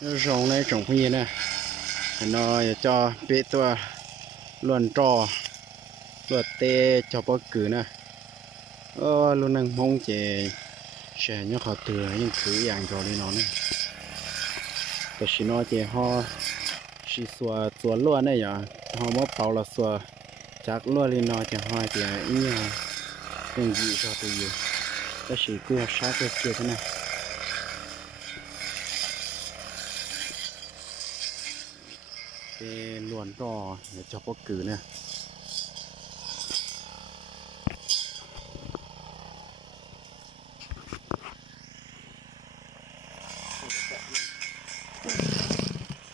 rồng này trồng cái gì nè nó cho bé tua luồn trò luồn tê cho bó cử nè luôn đang mong chị sẽ nhớ họ từ những thứ dạng rồi đi nó nèแต่สิnó chị họ chỉ xua xua luôn này giờ họ mới bảo là xua chắc luôn đi nó chị họ thì ý là những gì cho tôi yêu đó chỉ cứ sát cái kia thế này cái luồn trò để cho bó cử nè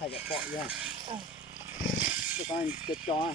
hay là bọ nha cái con cái chó